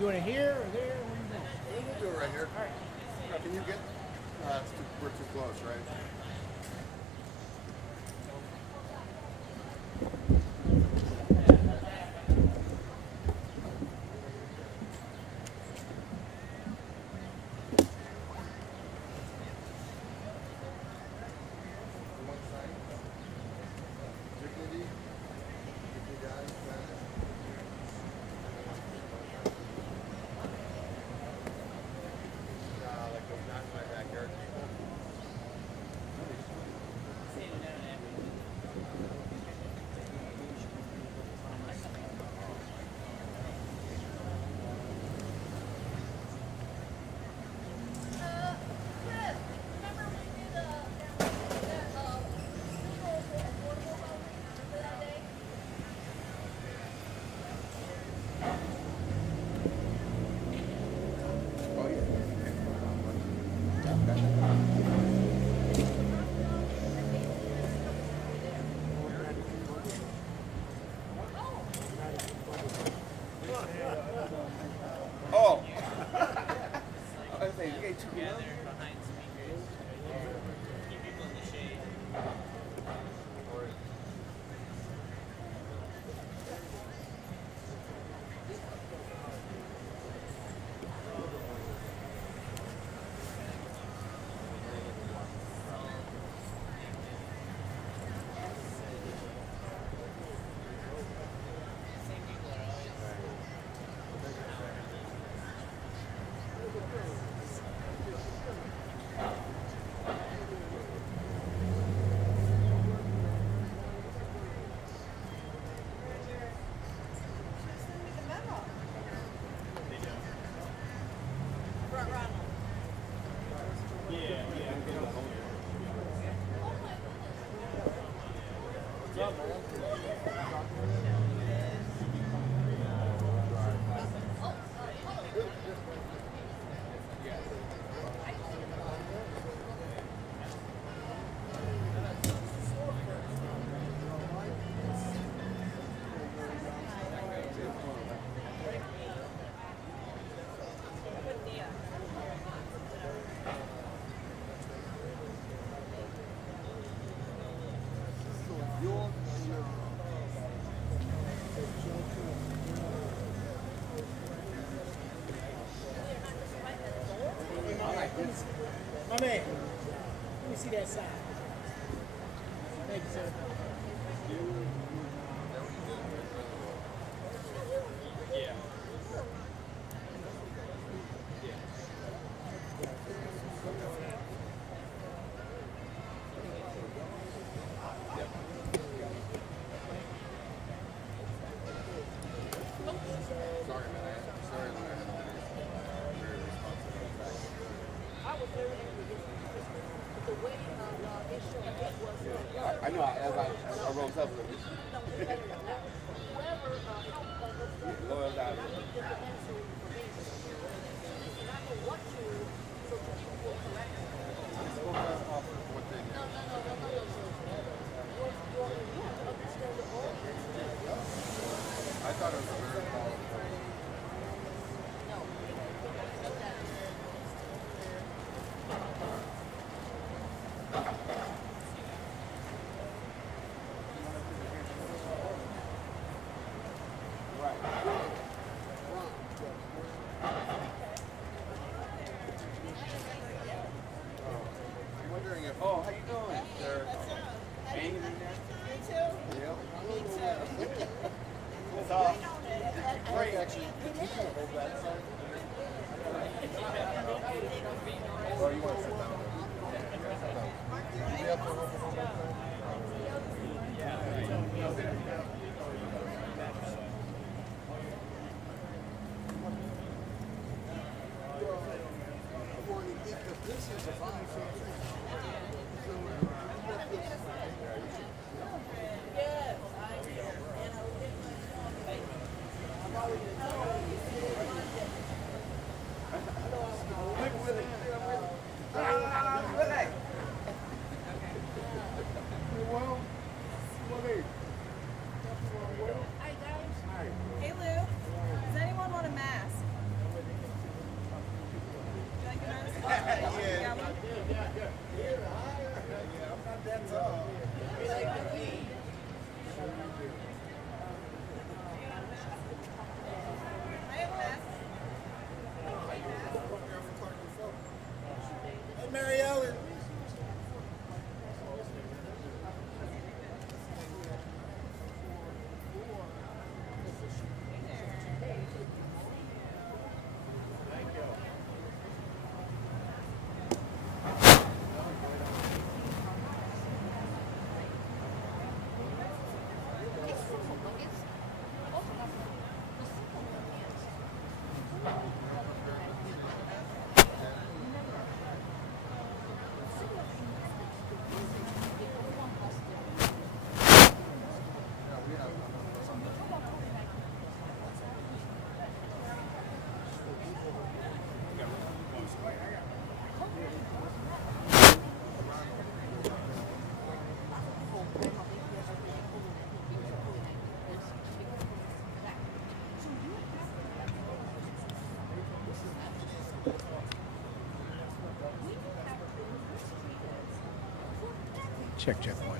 doing it here or there? Where are you going? We'll do it right here. All right. Can you get? We're too close, right? together behind speakers. Keep people in the shade. Same people are always Send me the memo. Ronald. My man, let me see that sign. Thank you, sir. I know. I wrote up with it. Loyal down. I thought it was a very powerful. I'm wondering if. Oh, how you doing? They're hanging in there. Yeah. It's off. Great, actually. You can hold that side. Or you want to sit down? You have to hold that side. Hey Lou, does anyone want a mask? Would you like a mask? Yeah. I have a mask. Hey, Mary Ellen. Check one.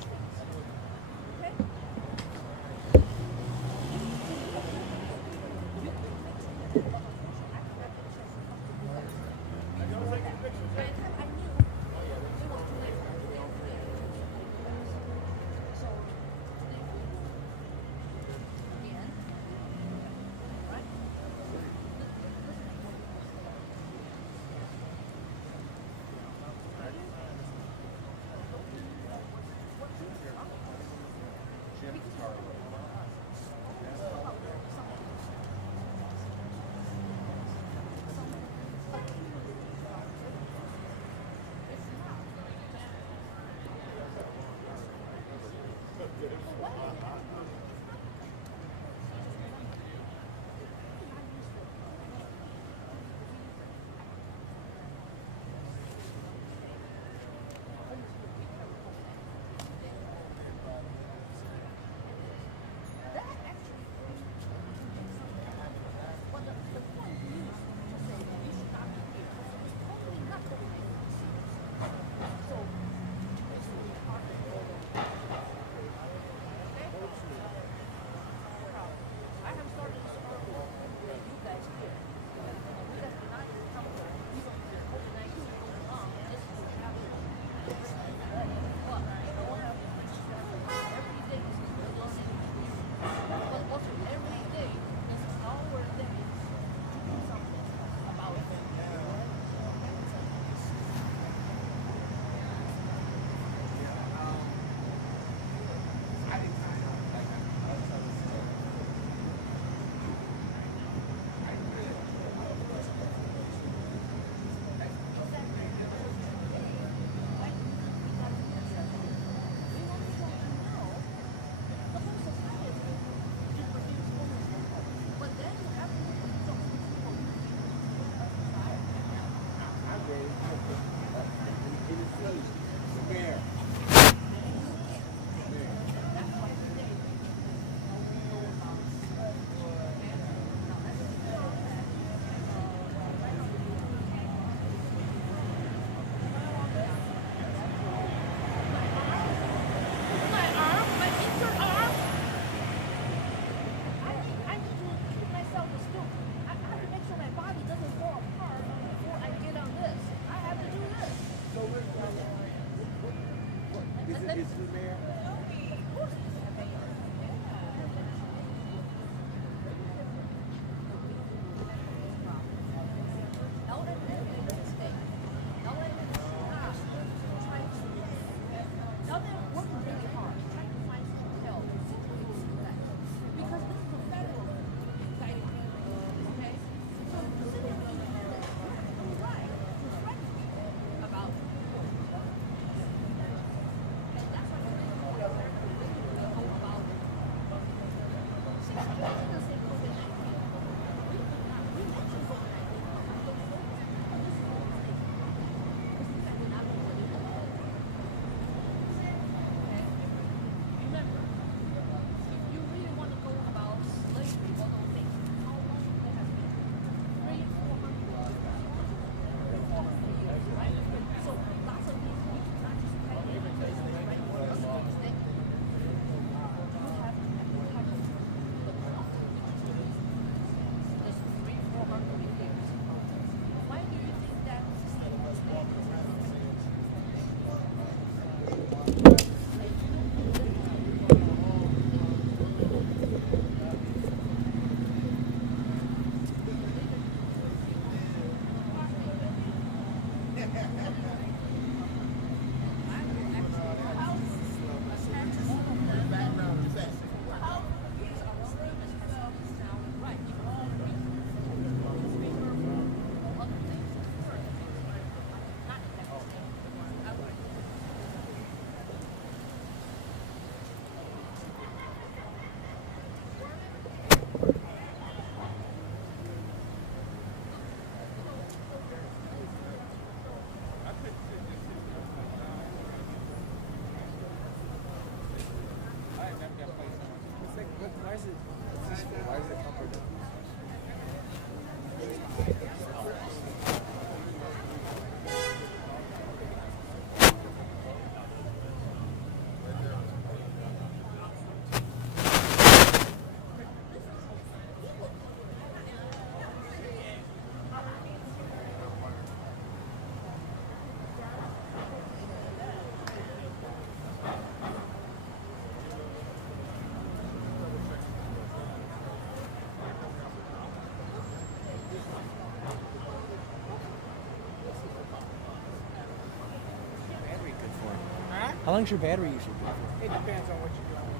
How long's your battery usually? It depends on what you're doing.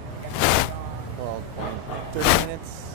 Well, 30 minutes.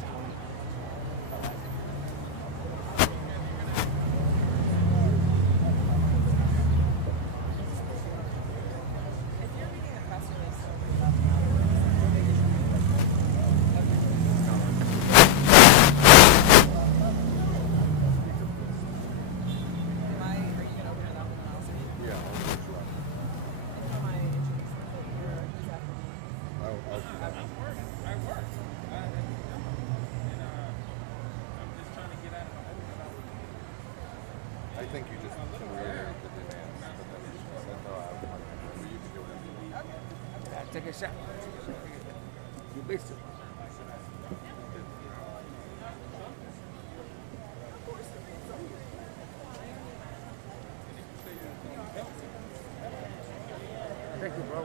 I think you just can reiterate the demands, but then you just said, no, I want you to do it. Take a shot. You missed it. Thank you, bro.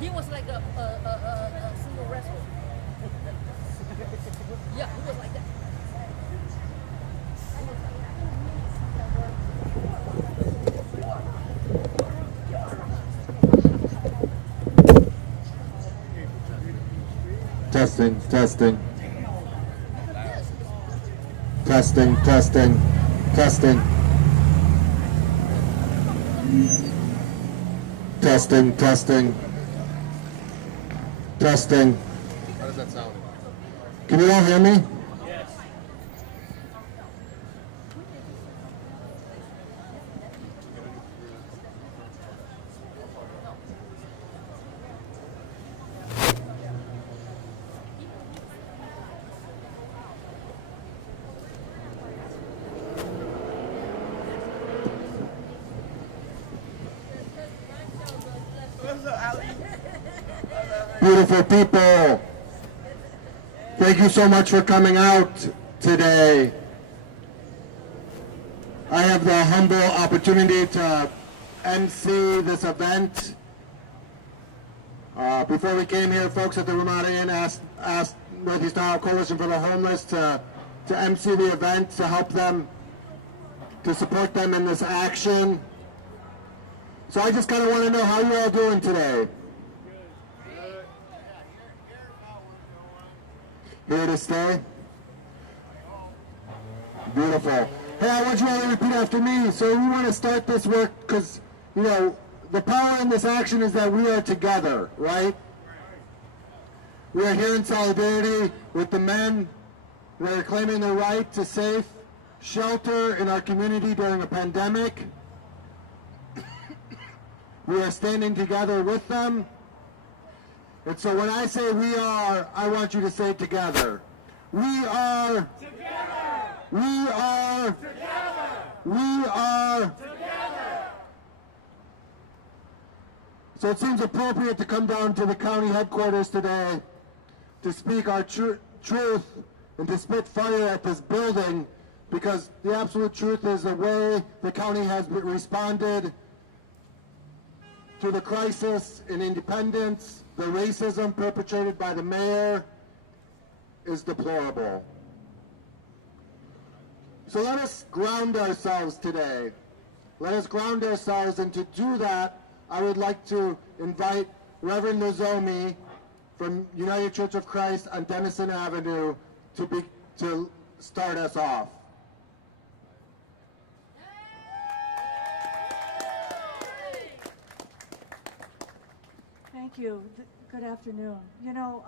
He was like a single wrestler. Yeah, he was like that. Testing, testing. Testing, testing, testing. Testing, testing. Testing. How does that sound? Can you all hear me? Yes. Beautiful people, thank you so much for coming out today. I have the humble opportunity to MC this event. Before we came here, folks at the Ramada Inn asked Northeast Ohio Coalition for the Homeless to MC the event, to help them, to support them in this action. So I just kind of want to know how you all doing today. Here to stay? Beautiful. Hey, I want you all to repeat after me. So we want to start this work because, you know, the power in this action is that we are together, right? We are here in solidarity with the men that are claiming their right to safe shelter in our community during a pandemic. We are standing together with them. And so when I say we are, I want you to say together. We are together. We are together. We are together. So it seems appropriate to come down to the county headquarters today to speak our truth and to spit fire at this building, because the absolute truth is the way the county has responded to the crisis in Independence, the racism perpetrated by the mayor is deplorable. So let us ground ourselves today. Let us ground ourselves, and to do that, I would like to invite Reverend Nozomi from United Church of Christ on Denison Avenue to start us off. Thank you. Good afternoon. You know,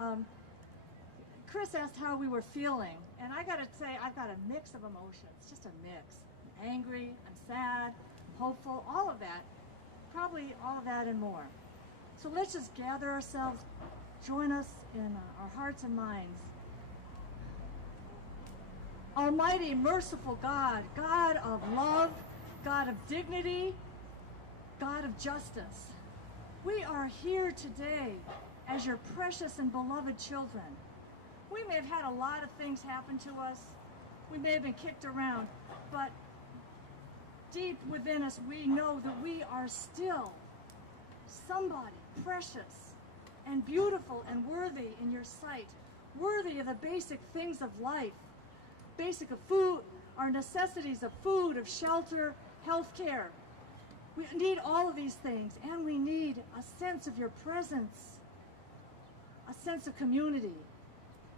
Chris asked how we were feeling, and I gotta say, I've got a mix of emotions, just a mix. I'm angry, I'm sad, hopeful, all of that. Probably all of that and more. So let's just gather ourselves, join us in our hearts and minds. Almighty, merciful God, God of love, God of dignity, God of justice. We are here today as your precious and beloved children. We may have had a lot of things happen to us. We may have been kicked around, but deep within us, we know that we are still somebody precious and beautiful and worthy in your sight, worthy of the basic things of life, basic of food, our necessities of food, of shelter, health care. We need all of these things, and we need a sense of your presence, a sense of community,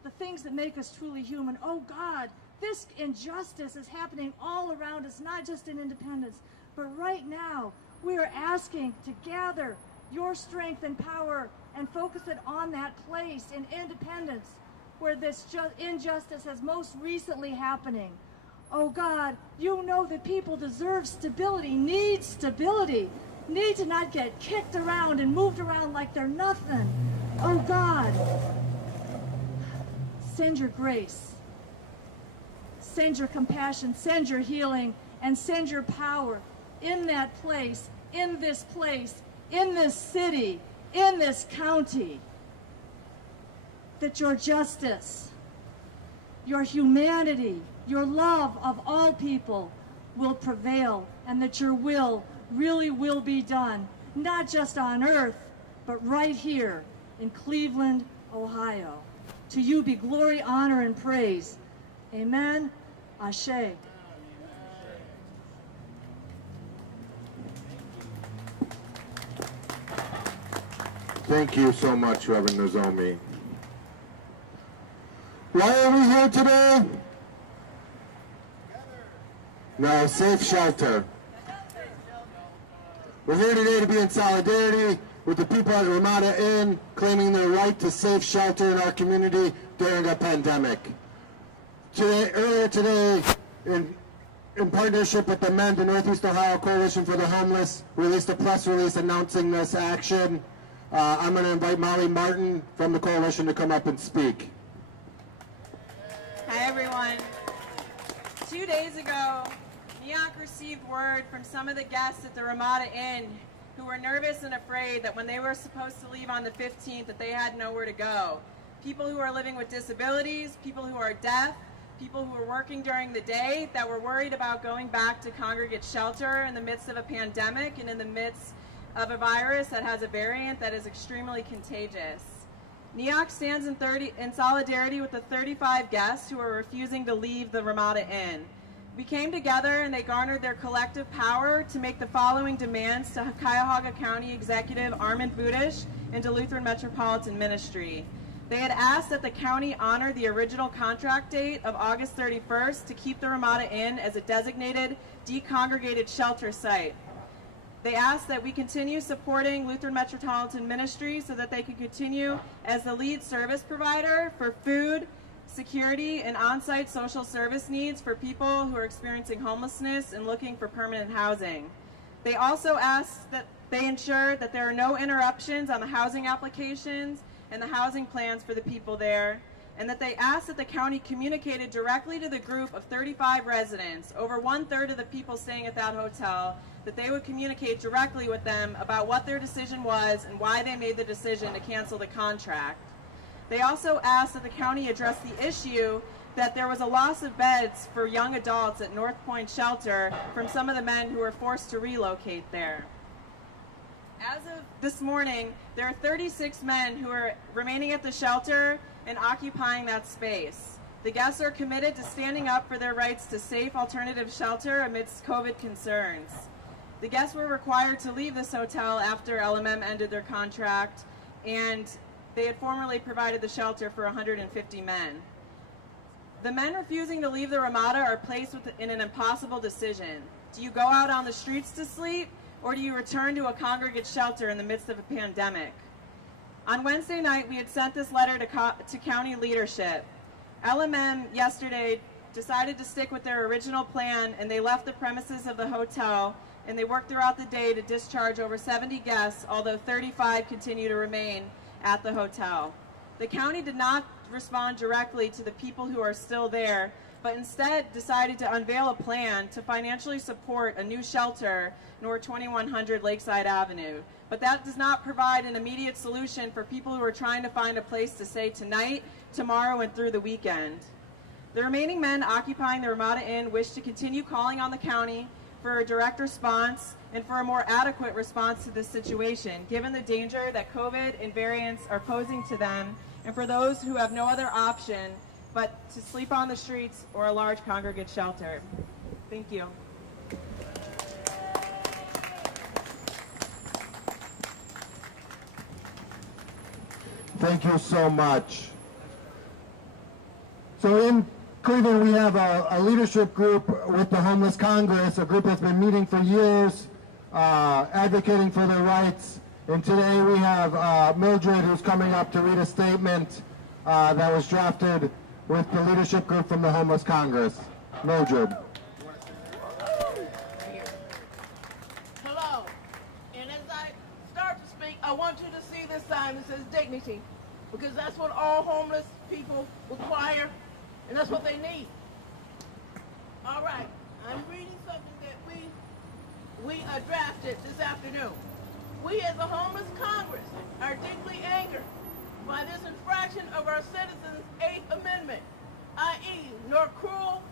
the things that make us truly human. Oh God, this injustice is happening all around us, not just in Independence, but right now we are asking to gather your strength and power and focus it on that place in Independence where this injustice is most recently happening. Oh God, you know that people deserve stability, need to not get kicked around and moved around like they're nothing. Oh God, send your grace, send your compassion, send your healing, and send your power in that place, in this city, in this county, that your justice, your humanity, your love of all people will prevail, and that your will really will be done, not just on earth, but right here in Cleveland, Ohio. To you be glory, honor, and praise. Amen. Ashe. Thank you so much, Reverend Nozomi. Why are we here today? No, safe shelter. We're here today to be in solidarity with the people at Ramada Inn claiming their right to safe shelter in our community during a pandemic. Earlier today, in partnership with the MEND, the Northeast Ohio Coalition for the Homeless, released a press release announcing this action. I'm going to invite Molly Martin from the coalition to come up and speak. Hi everyone. 2 days ago, NEOC received word from some of the guests at the Ramada Inn who were nervous and afraid that when they were supposed to leave on the 15th that they had nowhere to go. People who are living with disabilities, people who are deaf, people who are working during the day that were worried about going back to congregate shelter in the midst of a pandemic and in the midst of a virus that has a variant that is extremely contagious. NEOC stands in solidarity with the 35 guests who are refusing to leave the Ramada Inn. We came together and they garnered their collective power to make the following demands to Cuyahoga County Executive Armand Budish and to Lutheran Metropolitan Ministry. They had asked that the county honor the original contract date of August 31st to keep the Ramada Inn as a designated decongregated shelter site. They asked that we continue supporting Lutheran Metropolitan Ministry so that they can continue as the lead service provider for food, security, and on-site social service needs for people who are experiencing homelessness and looking for permanent housing. They also asked that they ensure that there are no interruptions on the housing applications and the housing plans for the people there, and that they asked that the county communicated directly to the group of 35 residents, over 1/3 of the people staying at that hotel, that they would communicate directly with them about what their decision was and why they made the decision to cancel the contract. They also asked that the county address the issue that there was a loss of beds for young adults at North Point Shelter from some of the men who were forced to relocate there. As of this morning, there are 36 men who are remaining at the shelter and occupying that space. The guests are committed to standing up for their rights to safe alternative shelter amidst COVID concerns. The guests were required to leave this hotel after LMM ended their contract, and they had formerly provided the shelter for 150 men. The men refusing to leave the Ramada are placed in an impossible decision. Do you go out on the streets to sleep, or do you return to a congregate shelter in the midst of a pandemic? On Wednesday night, we had sent this letter to county leadership. LMM yesterday decided to stick with their original plan, and they left the premises of the hotel, and they worked throughout the day to discharge over 70 guests, although 35 continue to remain at the hotel. The county did not respond directly to the people who are still there, but instead decided to unveil a plan to financially support a new shelter north 2100 Lakeside Avenue. But that does not provide an immediate solution for people who are trying to find a place to stay tonight, tomorrow, and through the weekend. The remaining men occupying the Ramada Inn wish to continue calling on the county for a direct response and for a more adequate response to this situation, given the danger that COVID and variants are posing to them, and for those who have no other option but to sleep on the streets or a large congregate shelter. Thank you. Thank you so much. So in Cleveland, we have a leadership group with the Homeless Congress, a group that's been meeting for years, advocating for their rights. And today we have Mildred, who's coming up to read a statement that was drafted with the leadership group from the Homeless Congress. Mildred. Hello. And as I start to speak, I want you to see this sign that says dignity, because that's what all homeless people require, and that's what they need. All right. I'm reading something that we drafted this afternoon. We as the Homeless Congress are deeply angered by this infraction of our citizens' 8th Amendment, i.e. nor cruel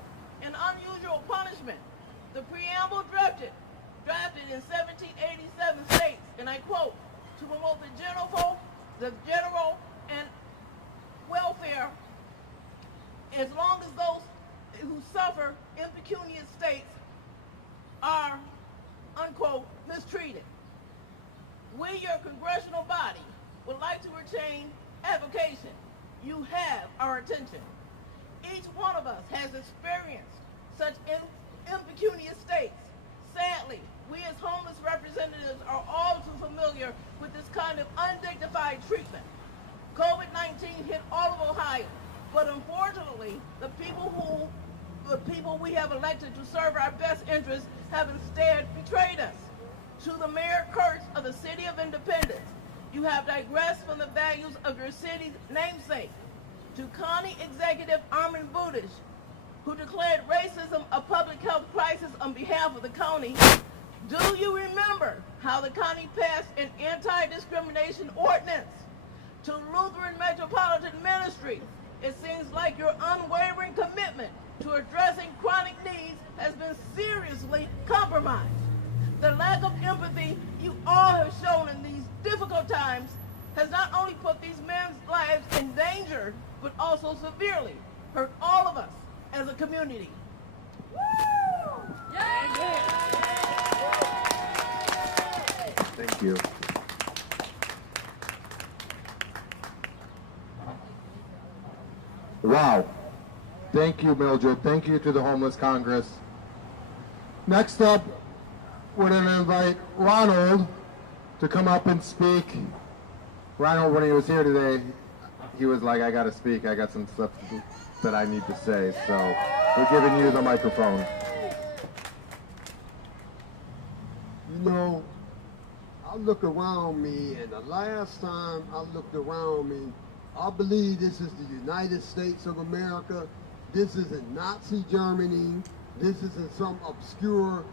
and unusual punishment. The preamble drafted in 1787 states, and I quote, to promote the general and welfare as long as those who suffer impecunious states are, unquote, mistreated. We, your congressional body, would like to retain advocacy. You have our attention. Each one of us has experienced such impecunious states. Sadly, we as homeless representatives are all too familiar with this kind of undignified treatment. COVID-19 hit all of Ohio, but unfortunately, the people we have elected to serve our best interests have instead betrayed us. To the Mayor Kurtz of the City of Independence, you have digressed from the values of your city's namesake. To County Executive Armin Budish, who declared racism a public health crisis on behalf of the county, do you remember how the county passed an anti-discrimination ordinance? To Lutheran Metropolitan Ministry, it seems like your unwavering commitment to addressing chronic needs has been seriously compromised. The lack of empathy you all have shown in these difficult times has not only put these men's lives in danger, but also severely hurt all of us as a community. Thank you. Wow. Thank you, Mildred. Thank you to the Homeless Congress. Next up, we're going to invite Ronald to come up and speak. Ronald, when he was here today, he was like, I got to speak. I got some stuff that I need to say. So we're giving you the microphone. You know, I look around me, and the last time I looked around me, I believe this is the United States of America. This isn't Nazi Germany. This isn't some obscure,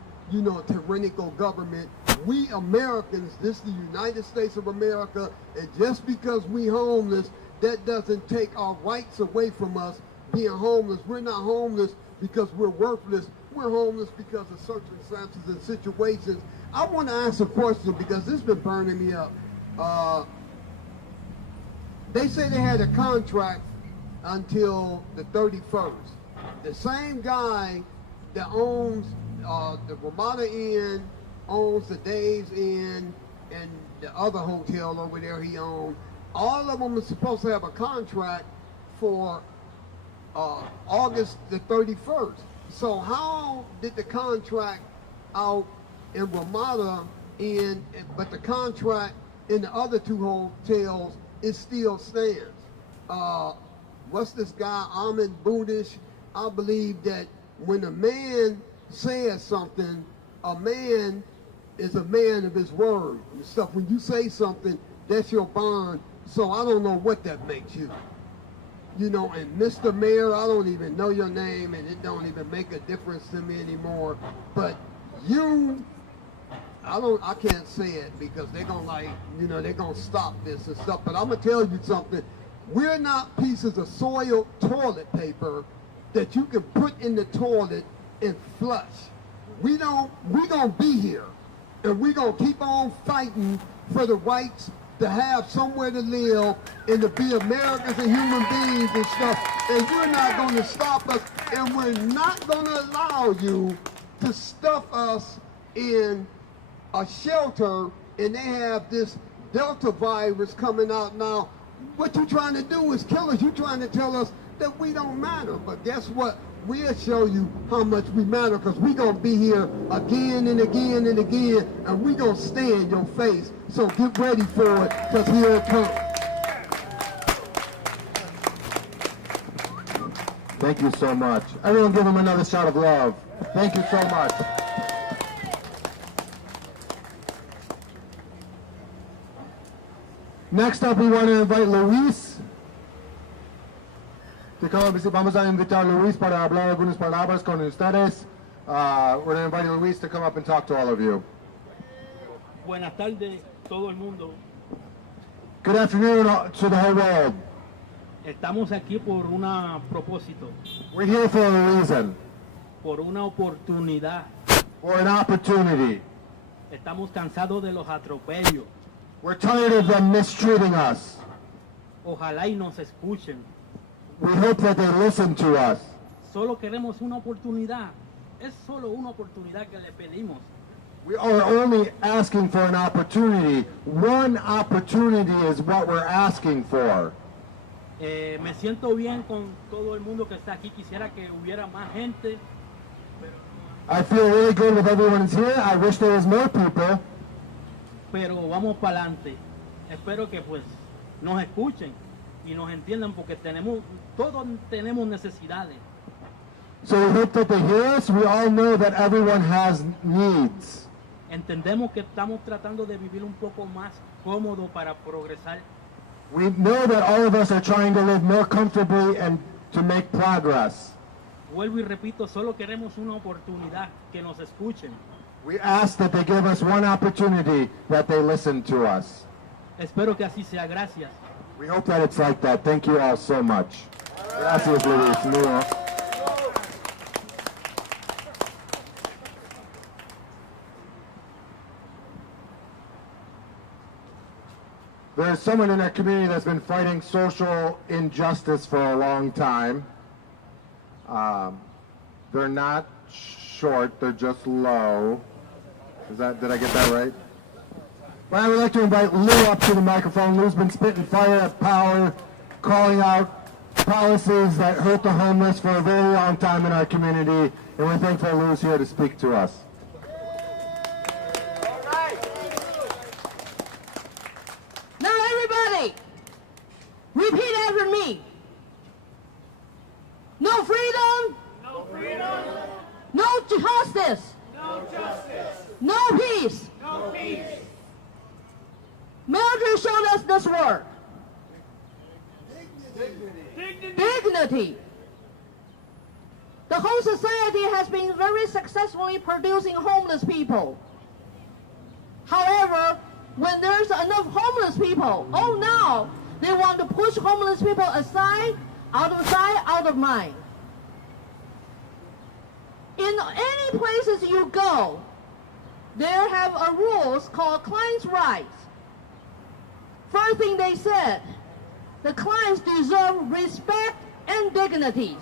tyrannical government. We Americans, this is the United States of America, and just because we homeless, that doesn't take our rights away from us being homeless. We're not homeless because we're worthless. We're homeless because of circumstances and situations I want to ask a question because this has been burning me up. They say they had a contract until the 31st. The same guy that owns the Ramada Inn, owns the Dave's Inn, and the other hotel over there he owned, all of them are supposed to have a contract for August the 31st. So how did the contract out in Ramada Inn, but the contract in the other two hotels, it still stands? What's this guy, Ahmed Budish? I believe that when a man says something, a man is a man of his word and stuff. When you say something, that's your bond. So I don't know what that makes you. You know, and Mr. Mayor, I don't even know your name, and it don't even make a difference to me anymore. But you, I can't say it because they're gonna they're gonna stop this and stuff. But I'm gonna tell you something. We're not pieces of soiled toilet paper that you can put in the toilet and flush. We gonna be here, and we gonna keep on fighting for the rights to have somewhere to live and to be Americans and human beings and stuff. And you're not gonna stop us, and we're not gonna allow you to stuff us in a shelter. And they have this Delta virus coming out now. What you're trying to do is kill us. You're trying to tell us that we don't matter. But guess what? We'll show you how much we matter, because we're going to be here again and again and again, and we're going to stay in your face. So get ready for it, because here it comes. Thank you so much. Everyone give him another shot of love. Thank you so much. Next up, we want to invite Luis. Vamos a invitar a Luis para hablar algunas palabras con ustedes. We're going to invite Luis to come up and talk to all of you. Buenas tardes, todo el mundo. Good afternoon to the whole world. Estamos aquí por un propósito, We're here for a reason, por una oportunidad. for an opportunity. Estamos cansados de los atropellos. We're tired of them mistreating us. Ojalá y nos escuchen. We hope that they listen to us. Solo queremos una oportunidad. Es solo una oportunidad que le pedimos. We are only asking for an opportunity. One opportunity is what we're asking for. Me siento bien con todo el mundo que está aquí. Quisiera que hubiera más gente. I feel really good with everyone who's here. I wish there was more people. Pero vamos para adelante. Espero que pues nos escuchen y nos entiendan, porque todos tenemos necesidades. So we hope that they hear us. We all know that everyone has needs. Entendemos que estamos tratando de vivir un poco más cómodo para progresar. We know that all of us are trying to live more comfortably and to make progress. Vuelvo y repito, solo queremos una oportunidad, que nos escuchen. We ask that they give us one opportunity, that they listen to us. Espero que así sea. Gracias. We hope that it's like that. Thank you all so much. Gracias, Luis. Nuno. There's someone in our community that's been fighting social injustice for a long time. They're not short, they're just low. Did I get that right? Well, I would like to invite Lou up to the microphone. Lou's been spitting fire at power, calling out policies that hurt the homeless for a very long time in our community, and we're thankful Lou's here to speak to us. Now everybody, repeat after me. No freedom. No freedom. No justice. No justice. No peace. No peace. Military showed us this word. Dignity. The whole society has been very successfully producing homeless people. However, when there's enough homeless people, now they want to push homeless people aside, out of sight, out of mind. In any places you go, they have a rules called client's rights. First thing they said, the clients deserve respect and dignities.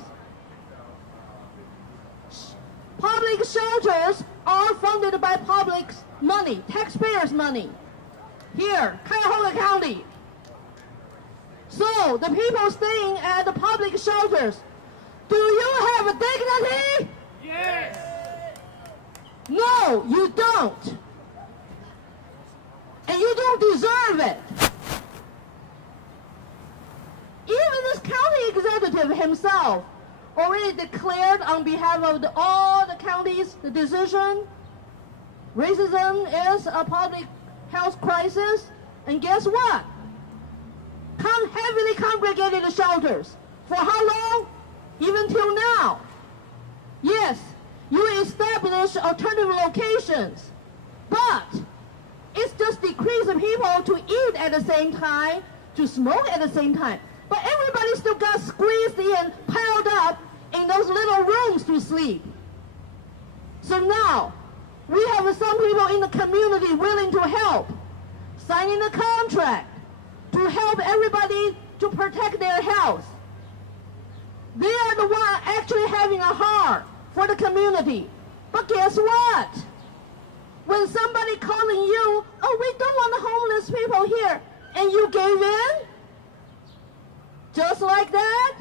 Public shelters are funded by public money, taxpayers' money. Here, Cuyahoga County. So, the people staying at the public shelters, do you have a dignity? Yes. No, you don't. And you don't deserve it. Even this county executive himself already declared on behalf of all the counties the decision. Racism is a public health crisis. And guess what? Heavily congregated the shelters. For how long? Even till now. Yes, you establish alternative locations, but it's just decreasing people to eat at the same time, to smoke at the same time. But everybody still got squeezed in, piled up in those little rooms to sleep. So now, we have some people in the community willing to help, signing a contract to help everybody to protect their health. They are the ones actually having a heart for the community. But guess what? When somebody calling you, oh, we don't want the homeless people here, and you gave in? Just like that?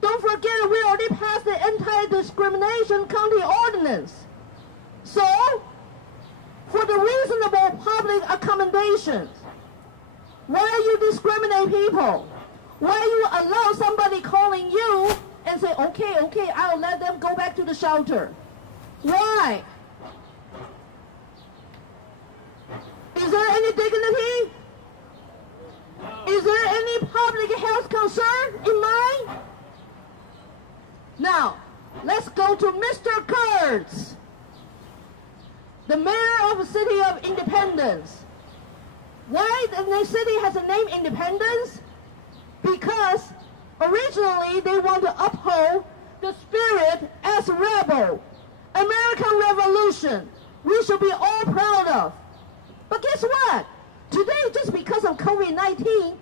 Don't forget, we already passed the anti-discrimination county ordinance. So, for the reasonable public accommodations, why you discriminate people? Why you allow somebody calling you and say, okay, I'll let them go back to the shelter? Why? Is there any dignity? Is there any public health concern in mind? Now, let's go to Mr. Kurtz, the mayor of the City of Independence. Why the city has the name Independence? Because originally they want to uphold the spirit as rebel, American Revolution, we should be all proud of. But guess what? Today, just because of COVID-19,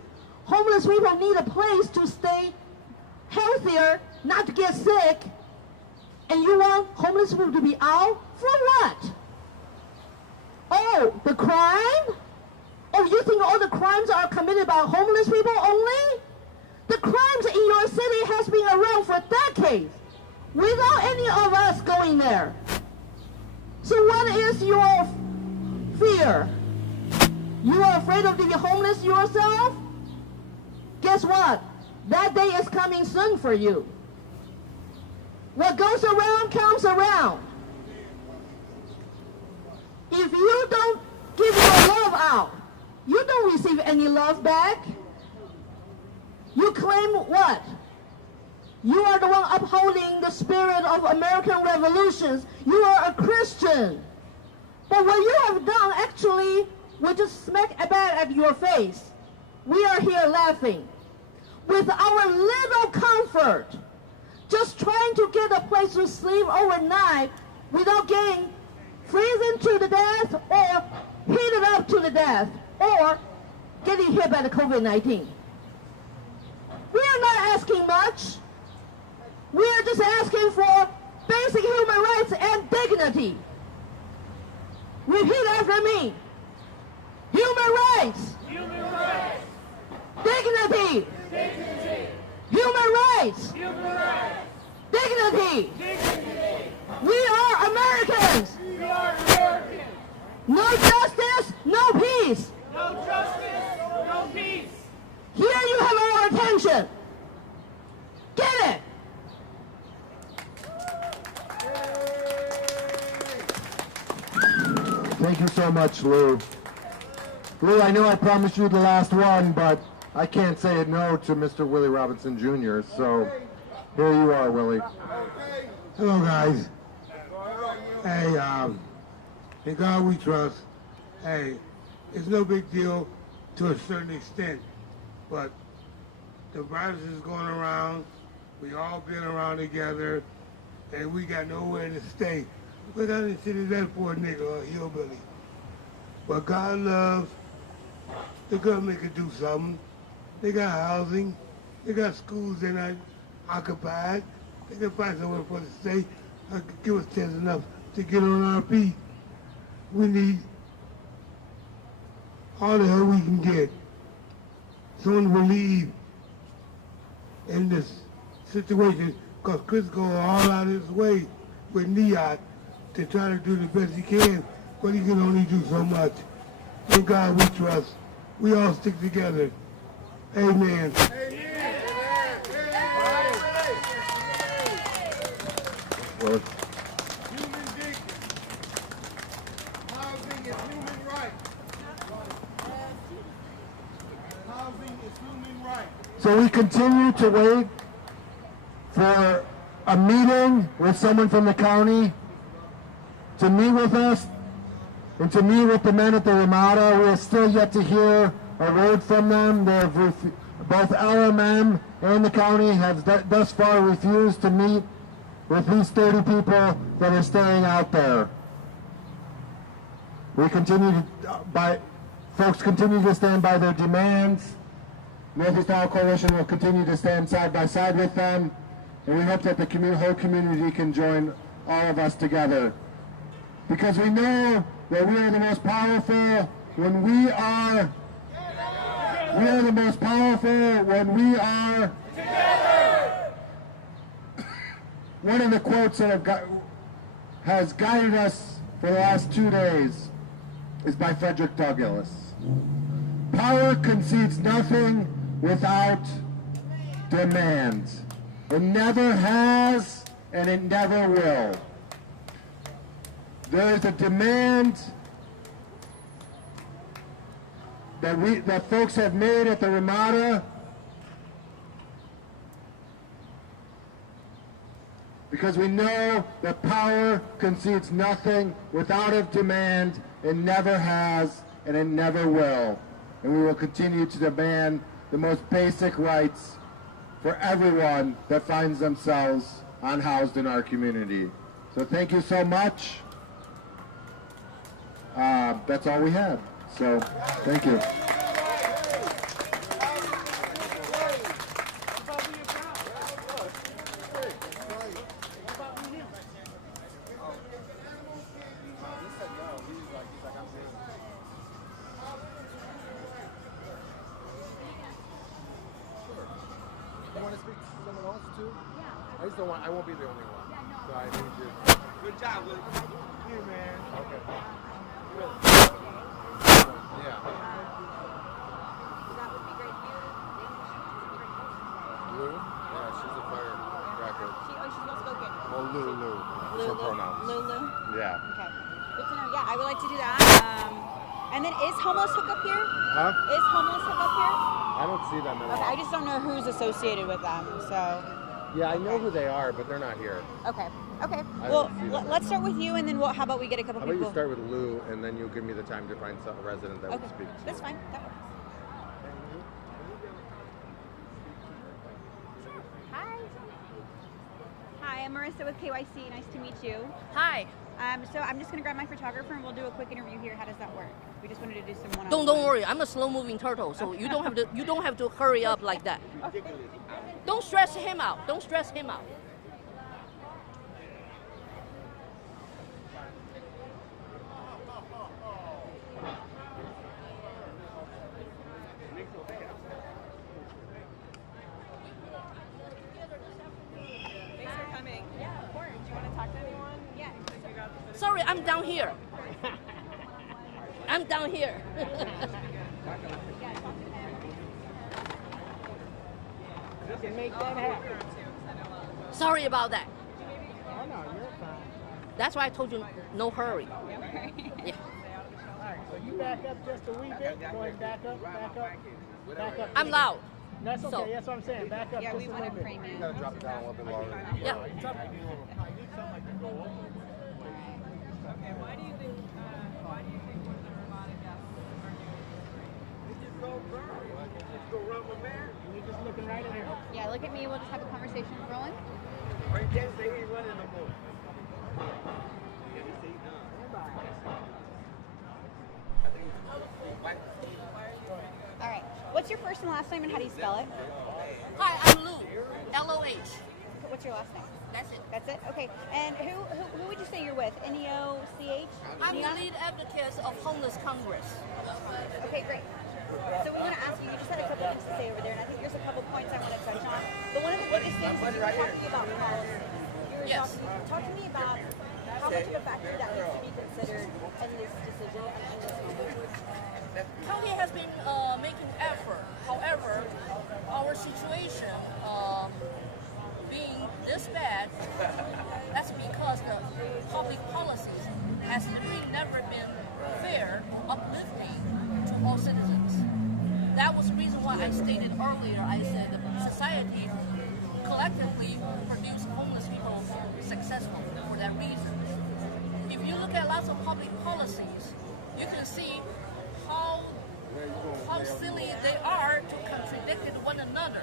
homeless people need a place to stay healthier, not to get sick. And you want homeless people to be out? For what? Oh, the crime? Oh, you think all the crimes are committed by homeless people only? The crimes in your city has been around for decades without any of us going there. So what is your fear? You are afraid of being homeless yourself? Guess what? That day is coming soon for you. What goes around comes around. If you don't give your love out, you don't receive any love back. You claim what? You are the one upholding the spirit of American revolutions. You are a Christian. But what you have done actually will just smack a bat at your face. We are here laughing. With our little comfort, just trying to get a place to sleep overnight without getting freezing to the death or heated up to the death or getting hit by the COVID-19. We are not asking much. We are just asking for basic human rights and dignity. Repeat after me. Human rights. Human rights. Dignity. Dignity. Human rights. Human rights. Dignity. Dignity. We are Americans. We are Americans. No justice, no peace. No justice, no peace. Here you have our attention. Get it. Thank you so much, Lou. Lou, I know I promised you the last one, but I can't say no to Mr. Willie Robinson Jr., so here you are, Willie. Hello, guys. Hey, in God we trust. Hey, it's no big deal to a certain extent, but the virus is going around. We all been around together, and we got nowhere to stay. What kind of shit is that for a nigga or a hillbilly? But God loves, the government could do something. They got housing. They got schools they're not occupied. They can find somewhere for us to stay. Give us chance enough to get on our feet. We need all the help we can get. Someone to believe in this situation, because Chris goes all out of his way with Neot to try to do the best he can, but he can only do so much. In God we trust. We all stick together. Amen. Well, human dignity. Housing is human right. Housing is human right. So we continue to wait for a meeting with someone from the county to meet with us and to meet with the men at the Ramada. We are still yet to hear a word from them. Both LMM and the county have thus far refused to meet with these 30 people that are staying out there. We continue to, folks continue to stand by their demands. Northeast Iowa Coalition will continue to stand side by side with them, and we hope that the whole community can join all of us together. Because we know that we are the most powerful when we are the most powerful when we are together. One of the quotes that has guided us for the last 2 days is by Frederick Douglass. Power concedes nothing without demand. It never has, and it never will. There is a demand that folks have made at the Ramada, because we know that power concedes nothing without a demand. It never has, and it never will. And we will continue to demand the most basic rights for everyone that finds themselves unhoused in our community. So thank you so much. That's all we have. So thank you. I won't be the only one. So I need you. Good job, Luke. You, man. Okay. Good. Yeah. That would be great. Lou? Yeah, she's a firecracker. She's well spoken. Well, Lou. What's her pronouns? Lulu? Yeah. Okay. Good to know. Yeah, I would like to do that. And then is homeless hookup here? Huh? Is homeless hookup here? I don't see them at all. Okay, I just don't know who's associated with them, so. Yeah, I know who they are, but they're not here. Okay. Okay. Well, let's start with you, and then how about we get a couple people? How about you start with Lou, and then you'll give me the time to find a resident that would speak to you. That's fine. That works. Hi. Hi, I'm Marissa with KYC. Nice to meet you. Hi. So I'm just gonna grab my photographer, and we'll do a quick interview here. How does that work? We just wanted to do some one-on-one. Don't worry. I'm a slow-moving turtle, so you don't have to hurry up like that. Okay. Don't stress him out. Don't stress him out. Thanks for coming. Yeah, of course. Do you want to talk to anyone? Yeah. Sorry, I'm down here. I'm down here. Can make that happen. Sorry about that. Oh no, you're fine. That's why I told you no hurry. Yeah. Alright, so you back up just a wee bit. Go ahead, back up. Back up. I'm loud. That's okay, So. that's what I'm saying. Back up Yeah, just we a want little to bit. frame You it. gotta drop it down a little bit lower. Yeah. Why do you think the Ramada guests are here? You're just looking right at her. Yeah, look at me. We'll just have a conversation rolling. Or you can't say he's running no more. All right. What's your first and last name and how do you spell it? Hi, I'm Lou. L-O-H. What's your last name? That's it. That's it? Okay. And who would you say you're with? N-E-O-C-H? I'm the lead advocate of Homeless Congress. Okay, great. So we want to ask you, you just had a couple things to say over there, and I think there's a couple points I want to touch on. But one of the biggest things is you were talking about policy. Talk to me about how much of a factor that needs to be considered in this decision and in this moment. County has been making effort. However, our situation being this bad, that's because the public policies has really never been fair, uplifting to all citizens. That was the reason why I stated earlier, I said that society collectively produced homeless people successful for that reason. If you look at lots of public policies, you can see how silly they are to contradict one another.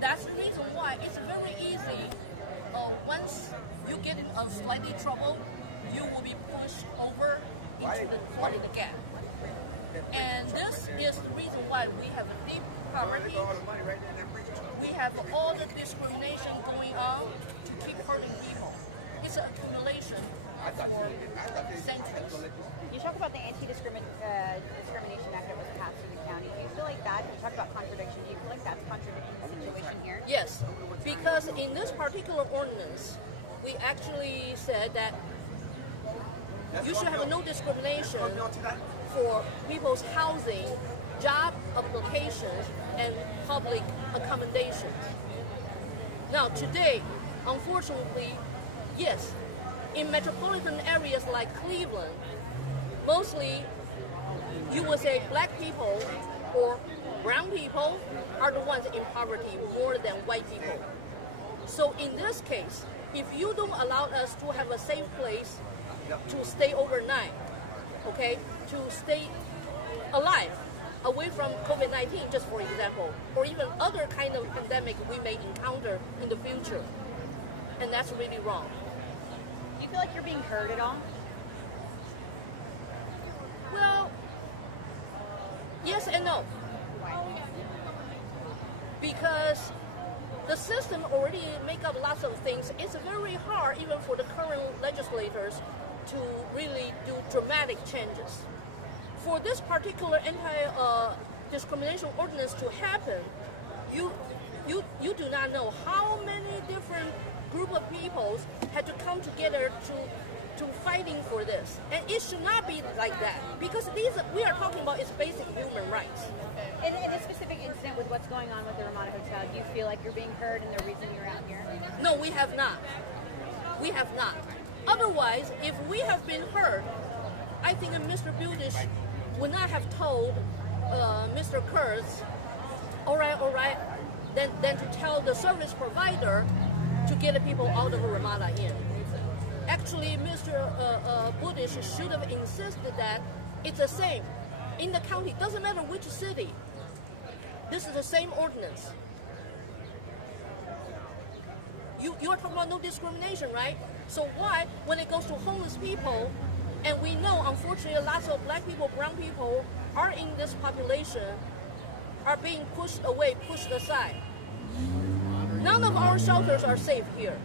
That's the reason why it's very easy. Once you get in a slightly trouble, you will be pushed over into the gap. And this is the reason why we have a deep poverty. We have all the discrimination going on to keep hurting people. It's an accumulation for centuries. You talk about the Anti-Discrimination Act that was passed in the county. Do you feel like that, you talk about contradiction, do you feel like that's contradicting the situation here? Yes, because in this particular ordinance, we actually said that you should have no discrimination for people's housing, job applications, and public accommodations. Now today, unfortunately, yes, in metropolitan areas like Cleveland, mostly you would say black people or brown people are the ones in poverty more than white people. So in this case, if you don't allow us to have a safe place to stay overnight, okay, to stay alive away from COVID-19, just for example, or even other kind of pandemic we may encounter in the future, and that's really wrong. Do you feel like you're being heard at all? Well, yes and no. Because the system already make up lots of things. It's very hard even for the current legislators to really do dramatic changes. For this particular anti-discrimination ordinance to happen, you do not know how many different group of people had to come together to fighting for this. And it should not be like that, because we are talking about its basic human rights. In a specific incident with what's going on with the Ramada Hotel, do you feel like you're being heard and the reason you're out here? No, we have not. We have not. Otherwise, if we have been heard, I think Mr. Budish would not have told Mr. Kurtz, all right, then to tell the service provider to get the people out of Ramada Inn. Actually, Mr. Budish should have insisted that it's the same. In the county, doesn't matter which city, this is the same ordinance. You are talking about no discrimination, right? So why, when it goes to homeless people, and we know, unfortunately, lots of black people, brown people are in this population, are being pushed away, pushed aside. None of our shelters are safe here.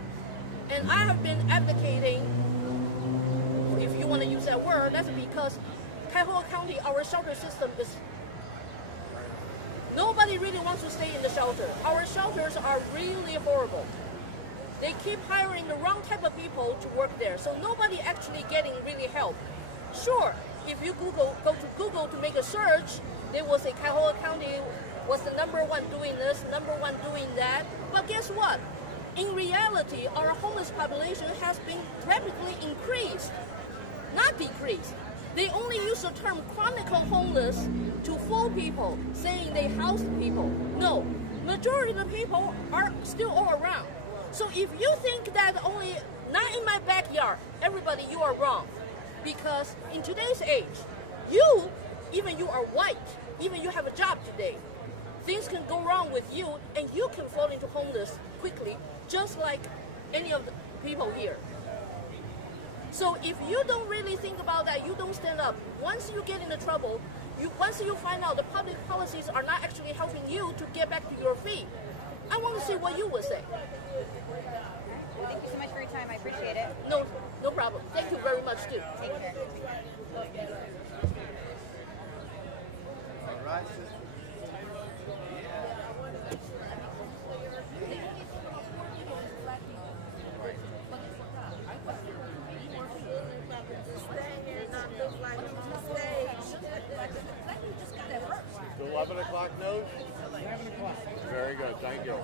And I have been advocating, if you want to use that word, that's because Cuyahoga County, our shelter system is, nobody really wants to stay in the shelter. Our shelters are really horrible. They keep hiring the wrong type of people to work there, so nobody actually getting really help. Sure, if you go to Google to make a search, they will say Cuyahoga County was the #1 doing this, #1 doing that. But guess what? In reality, our homeless population has been rapidly increased, not decreased. They only use the term chronic homeless to fool people, saying they house people. No, majority of the people are still all around. So if you think that only not in my backyard, everybody, you are wrong. Because in today's age, even you are white, even you have a job today, things can go wrong with you and you can fall into homeless quickly, just like any of the people here. So if you don't really think about that, you don't stand up. Once you get into trouble, once you find out the public policies are not actually helping you to get back to your feet, I want to see what you would say. Thank you so much for your time. I appreciate it. No problem. Thank you very much, too. Take care. All right, sister. The 11 o'clock news? 11 o'clock. Very good, thank you.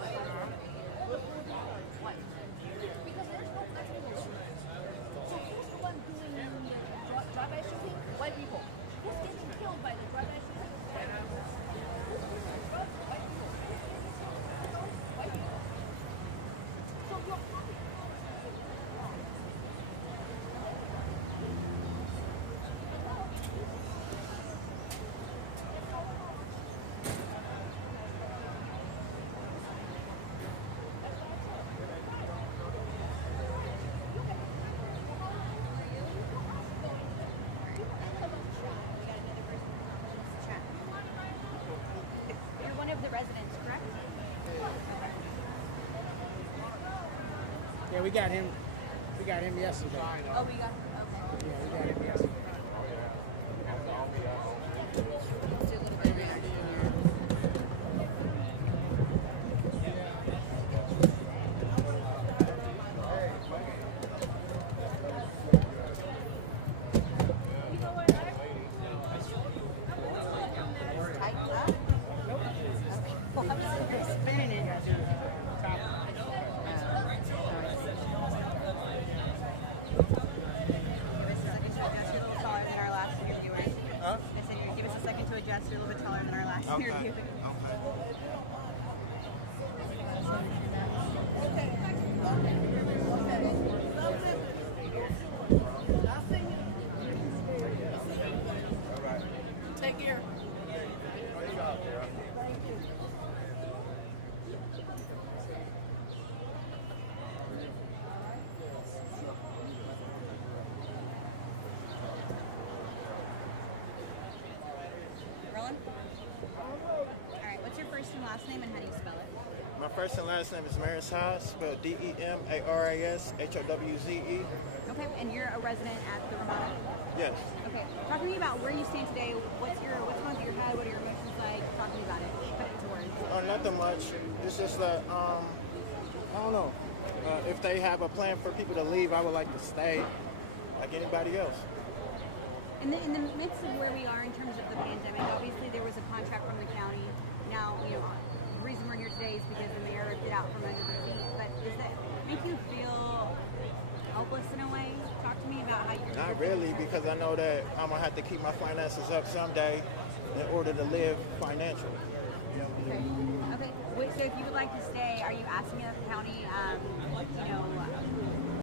Drive-by shooting? White people. Who's getting killed by the drive-by shooting? White people. White people. So you're happy. You're one of the residents, correct? Yeah, we got him. We got him yesterday. Oh, we got. Okay. Yeah, we got him yesterday. Well, I'm just spinning it. Give us a second to adjust. You're a little bit taller than our last interview. Take care. Roland? All right, what's your first and last name and how do you spell it? My first and last name is Maris Howze, spelled D-E-M-A-R-I-S-H-O-W-Z-E. Okay, and you're a resident at the Ramada? Yes. Okay, talk to me about where you stand today. What's going through your head? What are your emotions like? Talk to me about it. Put it into words. Nothing much. It's just that, I don't know. If they have a plan for people to leave, I would like to stay like anybody else. In the midst of where we are in terms of the pandemic, obviously there was a contract from the county. Now, the reason we're here today is because the mayor ripped it out from under their feet. But does that make you feel helpless in a way? Talk to me about how you're... Not really, because I know that I'm going to have to keep my finances up someday in order to live financially. Okay. So if you would like to stay, are you asking the county,